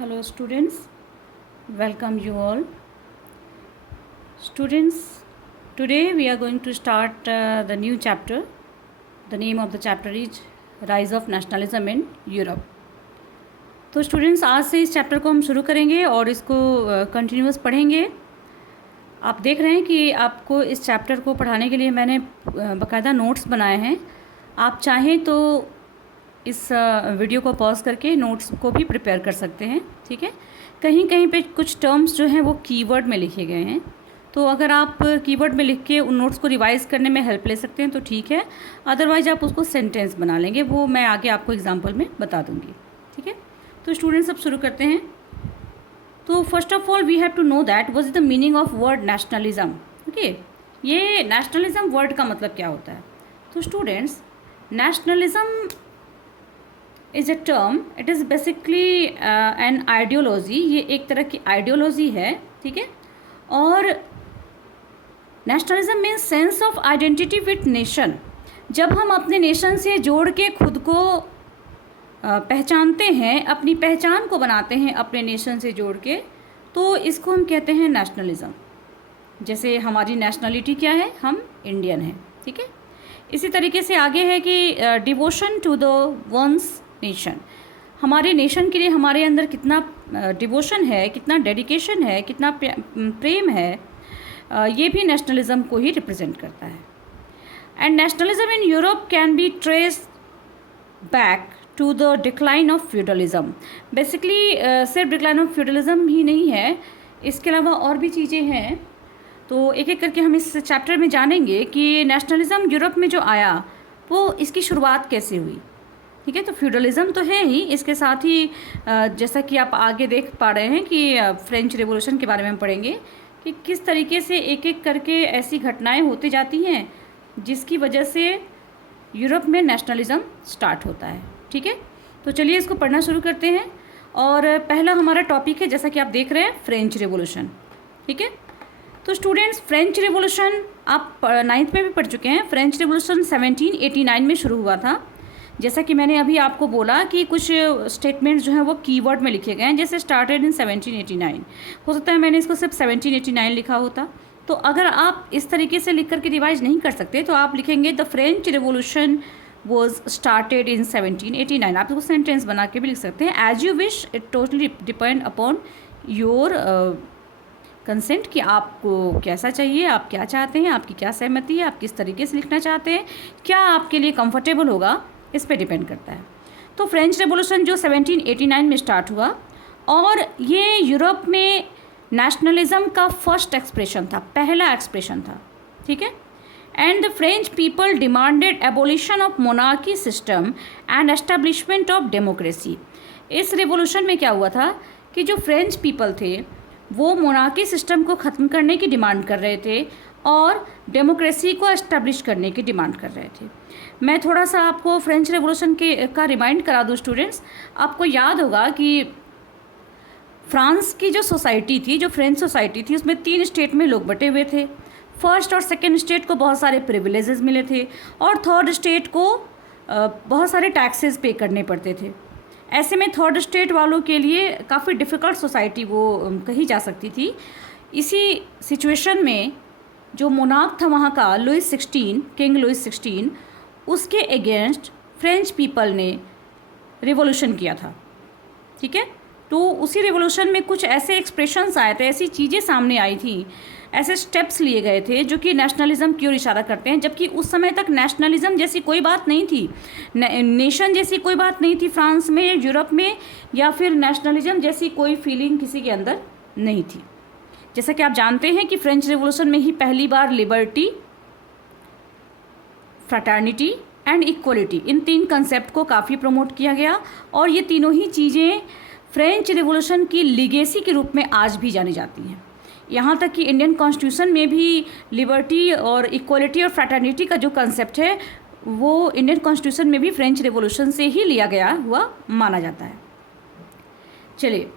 Hello students, welcome you all. Students, today we are going to start the new chapter. The name of the chapter is Rise of Nationalism in Europe. तो students आज से इस chapter को हम शुरू करेंगे और इसको कंटिन्यूस पढ़ेंगे। आप देख रहे हैं कि आपको इस चैप्टर को पढ़ाने के लिए मैंने बाकायदा नोट्स बनाए हैं। आप चाहें तो इस वीडियो को पॉज करके नोट्स को भी प्रिपेयर कर सकते हैं, ठीक है। कहीं कहीं पे कुछ टर्म्स जो हैं वो कीवर्ड में लिखे गए हैं, तो अगर आप कीवर्ड में लिख के उन नोट्स को रिवाइज़ करने में हेल्प ले सकते हैं तो ठीक है, अदरवाइज आप उसको सेंटेंस बना लेंगे, वो मैं आगे आपको एग्जांपल में बता दूंगी, ठीक है। तो स्टूडेंट्स अब शुरू करते हैं। तो first of all we have to know that what is the meaning of word nationalism. Okay, ये नेशनलिज्म वर्ड का मतलब क्या होता है। तो students, nationalism is a term, it is basically an ideology. ये एक तरह की आइडियोलॉजी है, ठीक है। और nationalism means sense of identity with nation. जब हम अपने नेशन से जोड़ के खुद को पहचानते हैं, अपनी पहचान को बनाते हैं अपने नेशन से जोड़ के, तो इसको हम कहते हैं नेशनलिज्म। जैसे हमारी नेशनलिटी क्या है, हम इंडियन हैं, ठीक है। इसी तरीके से आगे है कि devotion to the one's nation. हमारे नेशन के लिए हमारे अंदर कितना डिवोशन है, कितना डेडिकेशन है, कितना प्रेम है, ये भी नेशनलिज्म को ही रिप्रेजेंट करता है। And nationalism in Europe can be traced back to the decline of feudalism. Basically सिर्फ डिक्लाइन ऑफ फ्यूडलिज्म ही नहीं है, इसके अलावा और भी चीज़ें हैं। तो एक एक करके हम इस चैप्टर में जानेंगे कि नेशनलिज्म यूरोप में जो आया वो इसकी शुरुआत कैसे हुई, ठीक है। तो फ्यूडलिज्म तो है ही, इसके साथ ही जैसा कि आप आगे देख पा रहे हैं कि फ्रेंच रेवोल्यूशन के बारे में हम पढ़ेंगे कि किस तरीके से एक एक करके ऐसी घटनाएं होती जाती हैं जिसकी वजह से यूरोप में नेशनलिज्म स्टार्ट होता है, ठीक है। तो चलिए इसको पढ़ना शुरू करते हैं। और पहला हमारा टॉपिक है, जैसा कि आप देख रहे हैं, फ्रेंच रेवोल्यूशन, ठीक है। तो स्टूडेंट्स, फ्रेंच रेवोल्यूशन आप 9th में भी पढ़ चुके हैं। फ्रेंच रेवोल्यूशन 1789 में शुरू हुआ था। जैसा कि मैंने अभी आपको बोला कि कुछ स्टेटमेंट्स जो हैं वो कीवर्ड में लिखे गए हैं, जैसे स्टार्टेड इन 1789। हो सकता है मैंने इसको सिर्फ 1789 लिखा होता। तो अगर आप इस तरीके से लिख करके रिवाइज नहीं कर सकते तो आप लिखेंगे the French revolution was started in 1789। आप इसको सेंटेंस बना के भी लिख सकते हैं, as you wish. It totally depend upon your consent कि आपको कैसा चाहिए, आप क्या चाहते हैं, आपकी क्या सहमति है, आप किस तरीके से लिखना चाहते हैं, क्या आपके लिए कंफर्टेबल होगा, इस पे डिपेंड करता है। तो फ्रेंच रेवोल्यूशन जो 1789 में स्टार्ट हुआ, और ये यूरोप में नेशनलिज्म का फर्स्ट एक्सप्रेशन था, पहला एक्सप्रेशन था, ठीक है। And the French people demanded abolition of monarchy system and establishment of democracy. इस रेवोल्यूशन में क्या हुआ था कि जो फ्रेंच पीपल थे वो मोनार्की सिस्टम को ख़त्म करने की डिमांड कर रहे थे और डेमोक्रेसी को एस्टेब्लिश करने की डिमांड कर रहे थे। मैं थोड़ा सा आपको फ्रेंच रेवोल्यूशन का रिमाइंड करा दूँ स्टूडेंट्स। आपको याद होगा कि फ्रांस की जो सोसाइटी थी, जो फ्रेंच सोसाइटी थी, उसमें 3 स्टेट में लोग बटे हुए थे। फर्स्ट और सेकंड स्टेट को बहुत सारे प्रिविलेजेस मिले थे और थर्ड स्टेट को बहुत सारे टैक्सेस पे करने पड़ते थे। ऐसे में थर्ड स्टेट वालों के लिए काफ़ी डिफ़िकल्ट सोसाइटी वो कही जा सकती थी। इसी सिचुएशन में जो मोनार्क था वहाँ का, लुइस 16, किंग लुइस 16, उसके अगेंस्ट फ्रेंच पीपल ने रिवॉल्यूशन किया था, ठीक है। तो उसी रिवॉल्यूशन में कुछ ऐसे एक्सप्रेशंस आए थे, ऐसी चीज़ें सामने आई थी, ऐसे स्टेप्स लिए गए थे जो कि नेशनलिज्म की ओर इशारा करते हैं। जबकि उस समय तक नेशनलिज्म जैसी कोई बात नहीं थी, नेशन जैसी कोई बात नहीं थी फ्रांस में, यूरोप में, या फिर नेशनलिज्म जैसी कोई फीलिंग किसी के अंदर नहीं थी। जैसा कि आप जानते हैं कि फ्रेंच रेवोल्यूशन में ही पहली बार लिबर्टी, फ्रैटर्निटी एंड इक्वलिटी, इन 3 कंसेप्ट को काफ़ी प्रमोट किया गया, और ये तीनों ही चीज़ें फ्रेंच रेवोल्यूशन की लीगेसी के रूप में आज भी जानी जाती हैं। यहाँ तक कि इंडियन कॉन्स्टिट्यूशन में भी लिबर्टी और इक्वलिटी और फ्रैटर्निटी का जो कंसेप्ट है वो इंडियन कॉन्स्टिट्यूशन में भी फ्रेंच रेवोल्यूशन से ही लिया गया हुआ माना जाता है। चलिए,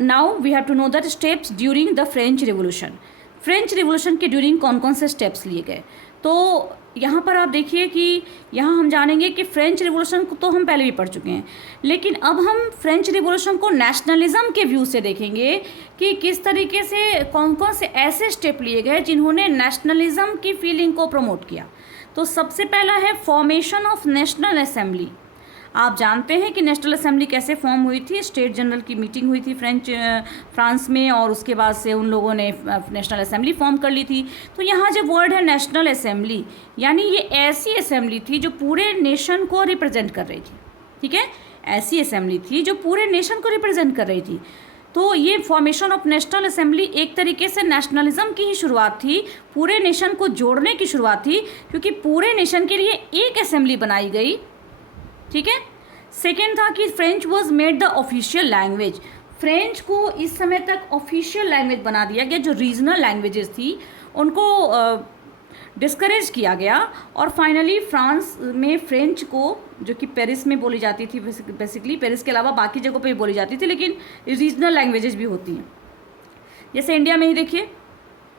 now we have to know that steps during the French revolution. French revolution के ड्यूरिंग कौन कौन से स्टेप्स लिए गए। तो यहाँ पर आप देखिए कि यहाँ हम जानेंगे कि फ्रेंच रिवॉल्यूशन को तो हम पहले भी पढ़ चुके हैं, लेकिन अब हम फ्रेंच रिवॉल्यूशन को नेशनलिज्म के व्यू से देखेंगे कि किस तरीके से कौन कौन से ऐसे स्टेप लिए गए जिन्होंने नेशनलिज्म की फीलिंग को प्रमोट किया। तो सबसे पहला है फॉर्मेशन ऑफ नेशनल असेंबली। आप जानते हैं कि नेशनल असेंबली कैसे फॉर्म हुई थी। स्टेट जनरल की मीटिंग हुई थी फ्रांस में, और उसके बाद से उन लोगों ने नेशनल असेंबली फॉर्म कर ली थी। तो यहाँ जो वर्ड है नेशनल असेंबली, यानी ये ऐसी असेंबली थी जो पूरे नेशन को रिप्रेजेंट कर रही थी। ठीक है, ऐसी असेंबली थी जो पूरे नेशन को रिप्रेजेंट कर रही थी। तो ये फॉर्मेशन ऑफ नेशनल असेंबली एक तरीके से नेशनलिज्म की ही शुरुआत थी, पूरे नेशन को जोड़ने की शुरुआत थी, क्योंकि पूरे नेशन के लिए एक असेंबली बनाई गई। ठीक है। सेकेंड था कि French was made the official language. French को इस समय तक ऑफिशियल लैंग्वेज बना दिया गया। जो रीजनल लैंग्वेजेस थी उनको डिस्करेज किया गया, और फाइनली फ्रांस में फ्रेंच को, जो कि पेरिस में बोली जाती थी, बेसिकली पेरिस के अलावा बाकी जगहों पे भी बोली जाती थी, लेकिन रीजनल लैंग्वेजेस भी होती हैं। जैसे इंडिया में ही देखिए,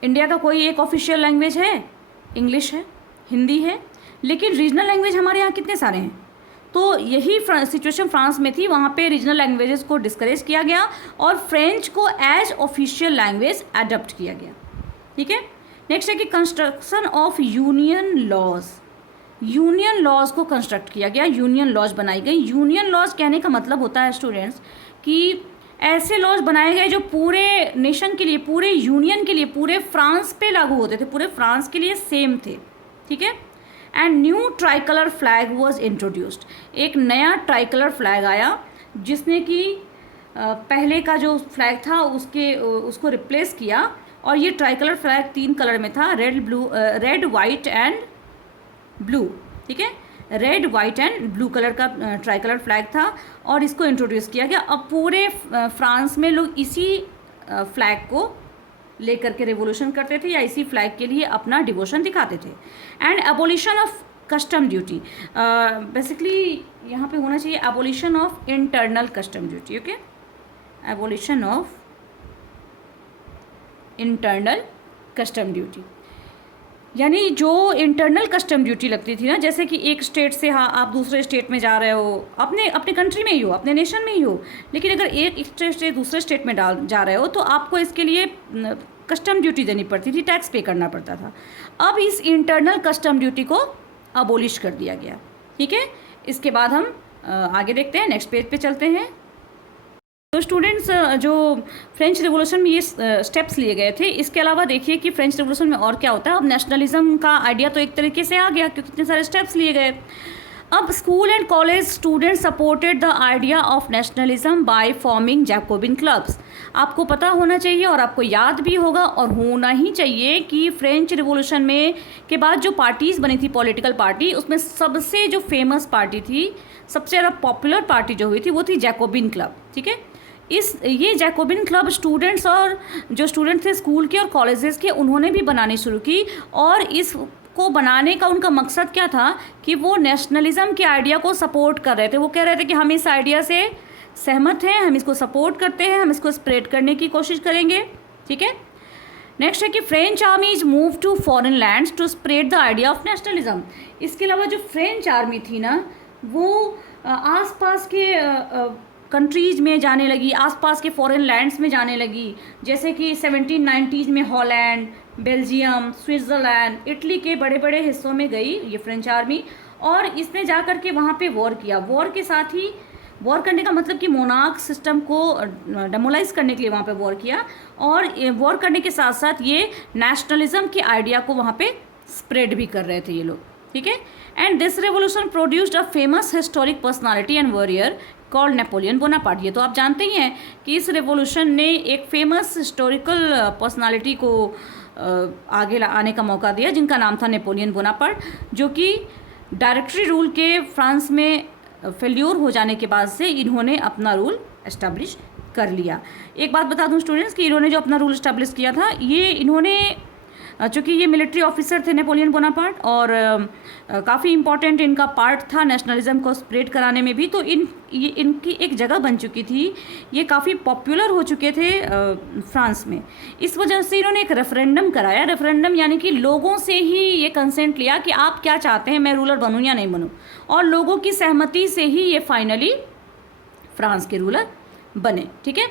इंडिया का कोई एक ऑफिशियल लैंग्वेज है, इंग्लिश है, हिंदी है, लेकिन रीजनल लैंग्वेज हमारे यहाँ कितने सारे हैं। तो यही सिचुएशन फ्रांस में थी, वहाँ पे रीजनल लैंग्वेजेस को डिस्करेज किया गया और फ्रेंच को एज ऑफिशियल लैंग्वेज एडप्ट किया गया। ठीक है। नेक्स्ट है कि construction of union laws. Union laws को कंस्ट्रक्ट किया गया, यूनियन लॉज बनाई गई। यूनियन लॉज कहने का मतलब होता है स्टूडेंट्स कि ऐसे लॉज बनाए गए जो पूरे नेशन के लिए, पूरे यूनियन के लिए, पूरे फ्रांस पे लागू होते थे, पूरे फ्रांस के लिए सेम थे। ठीक है। And new try colour flag was introduced. एक नया ट्राई कलर फ्लैग आया जिसने कि पहले का जो फ्लैग था उसको रिप्लेस किया, और ये ट्राई कलर फ्लैग 3 कलर में था, रेड वाइट एंड ब्लू। ठीक है, red white and blue colour का ट्राई कलर फ्लैग था, और इसको इंट्रोड्यूस किया गया। अब पूरे फ्रांस में लोग इसी फ्लैग को लेकर के रेवोल्यूशन करते थे, या इसी फ्लैग के लिए अपना डिवोशन दिखाते थे। And abolition of custom duty, basically यहाँ पे होना चाहिए abolition of internal custom duty. Okay, abolition of internal custom duty, यानी जो इंटरनल कस्टम ड्यूटी लगती थी ना, जैसे कि एक स्टेट से हाँ आप दूसरे स्टेट में जा रहे हो, अपने कंट्री में ही हो, अपने नेशन में ही हो, लेकिन अगर एक स्टेट से दूसरे स्टेट में जा रहे हो तो आपको इसके लिए कस्टम ड्यूटी देनी पड़ती थी, टैक्स पे करना पड़ता था। अब इस इंटरनल कस्टम ड्यूटी को अबोलिश कर दिया गया। ठीक है, इसके बाद हम आगे देखते हैं, नेक्स्ट पेज पे चलते हैं। तो स्टूडेंट्स, जो फ्रेंच रिवॉल्यूशन में ये स्टेप्स लिए गए थे, इसके अलावा देखिए कि फ्रेंच रिवॉल्यूशन में और क्या होता है। अब नेशनलिज्म का आइडिया तो एक तरीके से आ गया क्योंकि इतने सारे स्टेप्स लिए गए। अब school and college students supported the idea of nationalism by forming Jacobian clubs. आपको पता होना चाहिए और आपको याद भी होगा और होना ही चाहिए कि फ्रेंच रिवॉल्यूशन में के बाद जो पार्टीज़ बनी थी, पॉलिटिकल पार्टी, उसमें सबसे जो फेमस पार्टी थी, सबसे ज़्यादा पॉपुलर पार्टी जो हुई थी वो थी जैकोबिन क्लब। ठीक है, ये जैकोबिन क्लब स्टूडेंट्स और जो स्टूडेंट थे स्कूल के और कॉलेजेस के, उन्होंने भी बनानी शुरू की, और इसको बनाने का उनका मकसद क्या था कि वो नेशनलिज्म के आइडिया को सपोर्ट कर रहे थे। वो कह रहे थे कि हम इस आइडिया से सहमत हैं, हम इसको सपोर्ट करते हैं, हम इसको स्प्रेड करने की कोशिश करेंगे। ठीक है। नेक्स्ट है कि French armies move to foreign lands to spread the idea of nationalism. इसके अलावा जो फ्रेंच आर्मी थी ना, वो आसपास के कंट्रीज़ में जाने लगी, आसपास के फॉरेन लैंड्स में जाने लगी, जैसे कि 1790s में हॉलैंड, बेल्जियम, स्विट्ज़रलैंड, इटली के बड़े बड़े हिस्सों में गई ये फ्रेंच आर्मी, और इसने जा कर के वहाँ पे वॉर किया। वॉर के साथ ही, वॉर करने का मतलब कि मोनार्क सिस्टम को डेमोलाइज करने के लिए वहाँ पे वॉर किया, और वॉर करने के साथ साथ ये नेशनलिज्म के आइडिया को वहाँ पे स्प्रेड भी कर रहे थे ये लोग। ठीक है। And this revolution produced a famous historic personality and warrior called Napoleon Bonaparte. ये तो आप जानते ही हैं कि इस रेवोल्यूशन ने एक फेमस हिस्टोरिकल पर्सनालिटी को आगे आने का मौका दिया, जिनका नाम था नेपोलियन बोनापार्ट, जो कि डायरेक्टरी रूल के फ्रांस में फेल्योर हो जाने के बाद से इन्होंने अपना रूल एस्टैब्लिश कर लिया। एक बात बता दूं स्टूडेंट्स कि इन्होंने जो अपना रूल एस्टैब्लिश किया था, ये इन्होंने चूँकि ये मिलिट्री ऑफिसर थे नेपोलियन बोनापार्ट, और काफ़ी इम्पॉर्टेंट इनका पार्ट था नेशनलिज्म को स्प्रेड कराने में भी। तो ये इनकी एक जगह बन चुकी थी, ये काफ़ी पॉपुलर हो चुके थे फ्रांस में। इस वजह से इन्होंने एक रेफरेंडम कराया। रेफरेंडम यानी कि लोगों से ही ये कंसेंट लिया कि आप क्या चाहते हैं, मैं रूलर बनूँ या नहीं बनूँ, और लोगों की सहमति से ही ये फाइनली फ्रांस के रूलर बने। ठीक है,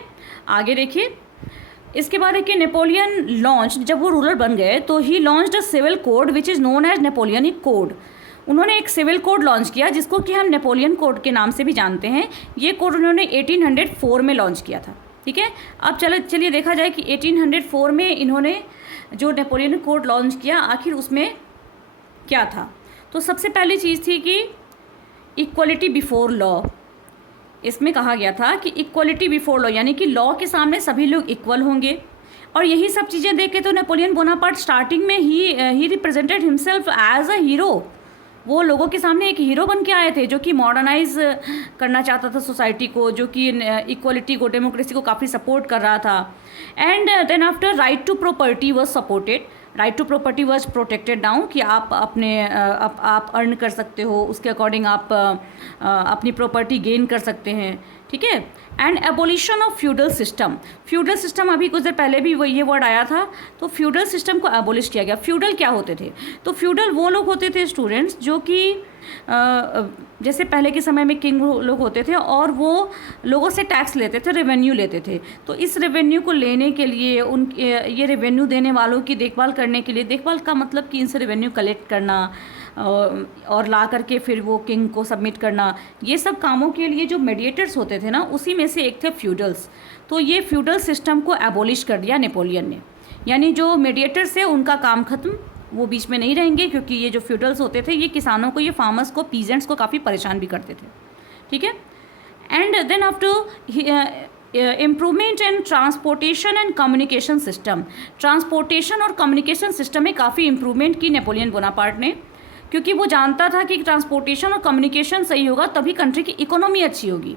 आगे देखिए। इसके बाद है कि नेपोलियन लॉन्च, जब वो रूलर बन गए तो he launched a civil code which is known as Napoleonic code. उन्होंने एक सिविल कोड लॉन्च किया जिसको कि हम नेपोलियन कोड के नाम से भी जानते हैं। ये कोड उन्होंने 1804 में लॉन्च किया था। ठीक है, अब चलिए देखा जाए कि 1804 में इन्होंने जो नेपोलियन कोड लॉन्च किया, आखिर उसमें क्या था। तो सबसे पहली चीज़ थी कि इक्वलिटी बिफोर लॉ। इसमें कहा गया था कि इक्वलिटी बिफोर लॉ, यानी कि लॉ के सामने सभी लोग इक्वल होंगे। और यही सब चीज़ें देख के तो नेपोलियन बोनापार्ट स्टार्टिंग में ही represented himself as a hero. वो लोगों के सामने एक हीरो बन के आए थे जो कि मॉडर्नाइज करना चाहता था सोसाइटी को, जो कि इक्वलिटी को, डेमोक्रेसी को काफ़ी सपोर्ट कर रहा था। And then after right to property was supported, right to property was protected down, कि आप अपने आप अर्न कर सकते हो, उसके अकॉर्डिंग आप अपनी प्रॉपर्टी गेन कर सकते हैं। ठीक है, and abolition of feudal system. Feudal system अभी कुछ देर पहले भी ये वर्ड आया था, तो फ्यूडल सिस्टम को एबोलिश किया गया। फ्यूडल क्या होते थे? तो फ्यूडल वो लोग होते थे स्टूडेंट्स जो कि जैसे पहले के समय में किंग लोग होते थे और वो लोगों से टैक्स लेते थे, रेवेन्यू लेते थे। तो इस रेवेन्यू को लेने के लिए ये रेवेन्यू देने वालों की देखभाल करने के लिए, देखभाल का मतलब कि इनसे रेवेन्यू कलेक्ट करना और ला करके फिर वो किंग को सबमिट करना, ये सब कामों के लिए जो मीडिएटर्स होते थे ना, उसी में से एक थे फ्यूडल्स। तो ये फ्यूडल सिस्टम को एबोलिश कर दिया नेपोलियन ने, यानी जो मीडिएटर्स है उनका काम खत्म, वो बीच में नहीं रहेंगे, क्योंकि ये जो फ्यूडल्स होते थे ये किसानों को, ये फार्मर्स को, पीजेंट्स को काफ़ी परेशान भी करते थे। ठीक है, and then after improvement in transportation and communication system. Transportation और कम्युनिकेशन सिस्टम में काफ़ी इम्प्रूवमेंट की नेपोलियन बोनापार्ट ने, क्योंकि वो जानता था कि ट्रांसपोर्टेशन और कम्युनिकेशन सही होगा तभी कंट्री की इकोनॉमी अच्छी होगी।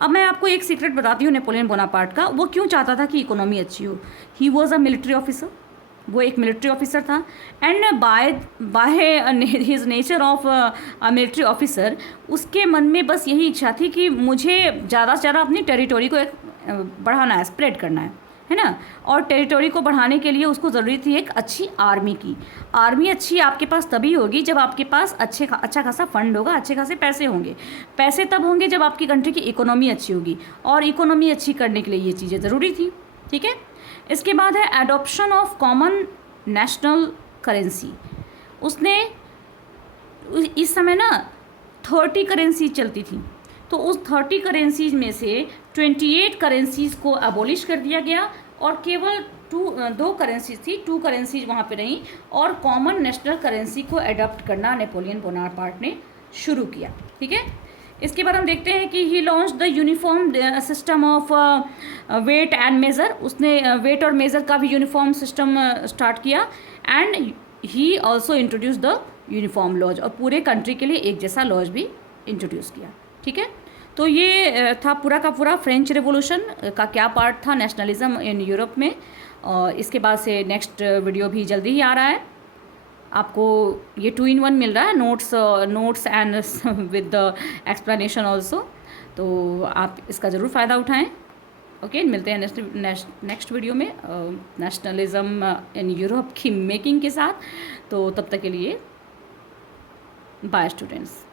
अब मैं आपको एक सीक्रेट बताती हूँ नेपोलियन बोनापार्ट का, वो क्यों चाहता था कि इकोनॉमी अच्छी हो। He was a military officer, वो एक मिलिट्री ऑफिसर था, and by his nature of a military officer, उसके मन में बस यही इच्छा थी कि मुझे ज़्यादा से ज़्यादा अपनी टेरिटोरी को बढ़ाना है, स्प्रेड करना है ना। और टेरिटोरी को बढ़ाने के लिए उसको ज़रूरी थी एक अच्छी आर्मी की। आर्मी अच्छी आपके पास तभी होगी जब आपके पास अच्छा खासा फंड होगा, अच्छे खासे पैसे होंगे। पैसे तब होंगे जब आपकी कंट्री की इकोनॉमी अच्छी होगी, और इकोनॉमी अच्छी करने के लिए ये चीज़ें ज़रूरी थी। ठीक है, इसके बाद है adoption of common national currency. उसने इस समय ना 30 करेंसी चलती थी, तो उस 30 करेंसीज में से 28 करेंसीज को अबॉलिश कर दिया गया, और केवल 2 करेंसीज थी, 2 करेंसीज वहाँ पे रहीं, और कॉमन नेशनल करेंसी को एडॉप्ट करना नेपोलियन बोनापार्ट ने शुरू किया। ठीक है, इसके बाद हम देखते हैं कि he launch the uniform system of weight and measure. उसने वेट और मेज़र का भी यूनिफॉर्म सिस्टम स्टार्ट किया, and he also introduce the uniform laws, और पूरे कंट्री के लिए एक जैसा लॉज भी इंट्रोड्यूस किया। ठीक है, तो ये था पूरा का पूरा फ्रेंच रेवोल्यूशन का क्या पार्ट था नेशनलिज्म इन यूरोप में। और इसके बाद से नेक्स्ट वीडियो भी जल्दी ही आ रहा है, आपको ये 2-in-1 मिल रहा है, notes and with the explanation also, तो आप इसका ज़रूर फ़ायदा उठाएं। ओके, मिलते हैं नेक्स्ट वीडियो में नेशनलिज्म इन यूरोप की मेकिंग के साथ। तो तब तक के लिए बाय स्टूडेंट्स।